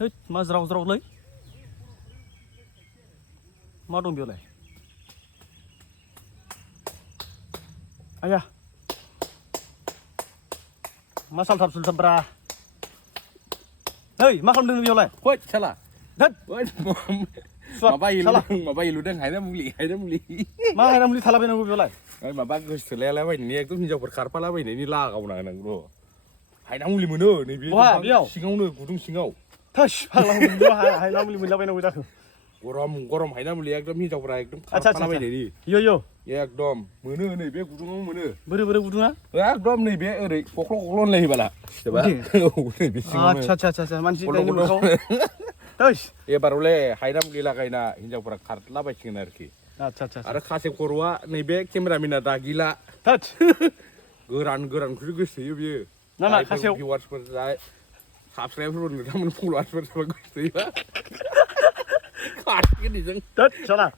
Hết mà rau lấy mà đông biểu này anh à mà sắm sắm bra hey mà không đừng biểu này Woi, salah. đất Woi, mà bay lu đang Haina Muli. mà hay làm gì thà là bên nào biểu này mà bác cứ xử lý lại vậy nè, tôi nhìn cho vật khát lại vậy nè, đi la gạo này bro. Haina Muli mà nữa, này biết. Sinh ngâu nữa, cụ tung sinh ngâu. thôi hàng làm mình biểu hay làm gì mình làm bên nào vậy Gorom Haina Muli ekdom nhìn cho vật ekdom khát lại vậy đi. yo Ekdom, mà nữa này biết cụ tung ngâu mà nữa. beri budu na Ekdom này biết ở đây, koklon này bala. Coba. Này biết sinh ngâu. Acha manci ini musuh thôi Ebar oleh Haina Muli lah kaina hinjau vật khát lại vậy chừng này kì. acha Ada kasih korwa, nih be kamera mina dah gila. thôi Geran kudu gusti biye. Nana kasih viewers percaya. Subscribe dulu nih, kamu follow us percaya gusti ya. Kat gini jeng. thôi sao nào